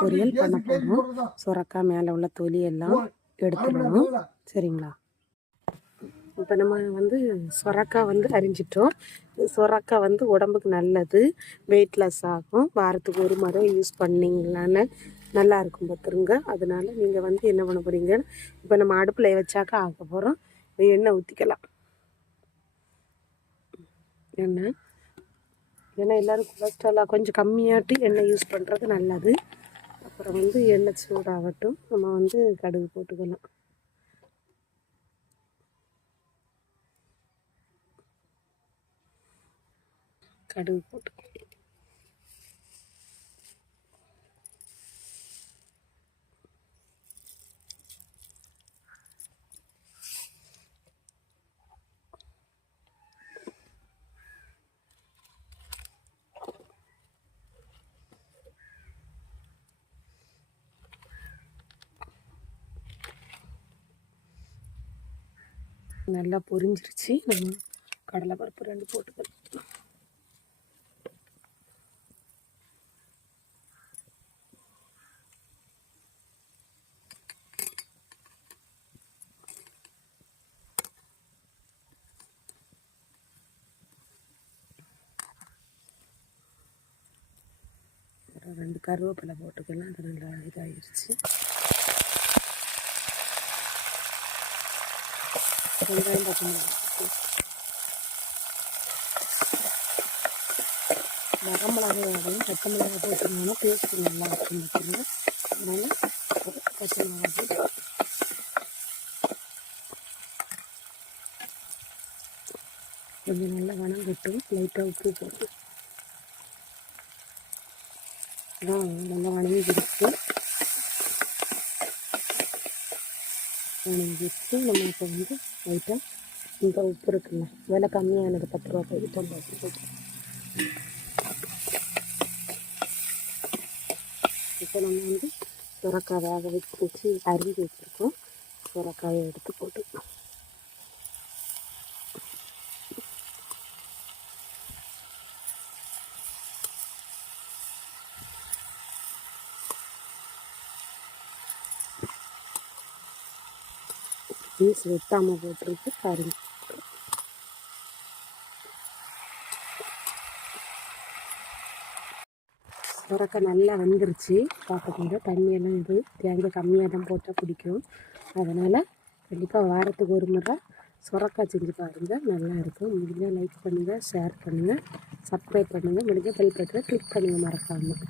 பொரியல் பண்ண போகிறோம். சுரக்காய் மேலே உள்ள தொலி எல்லாம் எடுத்துடணும். சரிங்களா? இப்போ நம்ம சுரக்காய் அரிஞ்சிட்டோம். சுரக்காய் உடம்புக்கு நல்லது, வெயிட்லெஸ் ஆகும். வாரத்துக்கு ஒரு முறை யூஸ் பண்ணிங்களான்னு நல்லா இருக்கும் பார்த்துருங்க. அதனால நீங்கள் என்ன பண்ண போகிறீங்க, இப்போ நம்ம அடுப்பில் வச்சாக்கா ஆக்க போகிறோம். எண்ணெய் ஊற்றிக்கலாம். எண்ணெய் ஏன்னா எல்லோரும் கொலஸ்ட்ராலாக கொஞ்சம் கம்மியாட்டு எண்ணெய் யூஸ் பண்ணுறது நல்லது. அப்புறம் எண்ணெய் சூடாகட்டும். நம்ம கடுகு போட்டுக்கலாம். கடுகு போட்டு நல்லா பொரிஞ்சிருச்சு. நம்ம கடலைப்பருப்பு 2 போட்டுக்கலாம். அப்புறம் 2 கருவேப்பிலை போட்டுக்கலாம். அது நல்லா இதாகிடுச்சு. வெங்காயம் பச்சை மிளகாயும் பச்சை மிளகாய் போட்டுருந்தோம்னா டேஸ்ட்டு நல்லா இருக்கும் பார்த்துருங்க. அதனால் பச்சை மிளகாய் போட்டு கொஞ்சம் நல்லா வணங்கட்டும். லைட்டாக உப்பு போட்டு நல்லா வணங்கிடுச்சு. வணங்கிடுச்சு. நம்ம இப்போ லைட்டாக இந்த உப்பு இருக்குல்ல, விலை கம்மியானது 10 ரூபா போய் 90 போட்டு இப்போ நம்ம சுரக்காய் வேக வச்சு அரிஞ்சு வச்சுருக்கோம். சுரக்காயை எடுத்து போட்டுக்கலாம். பீஸ் வெட்டாமல் போட்டுருக்கு. அரிஞ்சு சுரக்காய் நல்லா வந்துருச்சு. பார்த்துக்கோங்க, தண்ணியெல்லாம் தேங்காய் கம்மியாக தான் போட்டால் பிடிக்கும். அதனால் கண்டிப்பாக வாரத்துக்கு ஒரு முறை சுரக்காய் செஞ்சு பாருங்கள், நல்லாயிருக்கும். முடிஞ்சால் லைக் பண்ணுங்கள், ஷேர் பண்ணுங்கள், சப்ஸ்கிரைப் பண்ணுங்கள். முடிஞ்சால் பெல் பட்டனை கிளிக் பண்ணுங்கள் மறக்காமல்.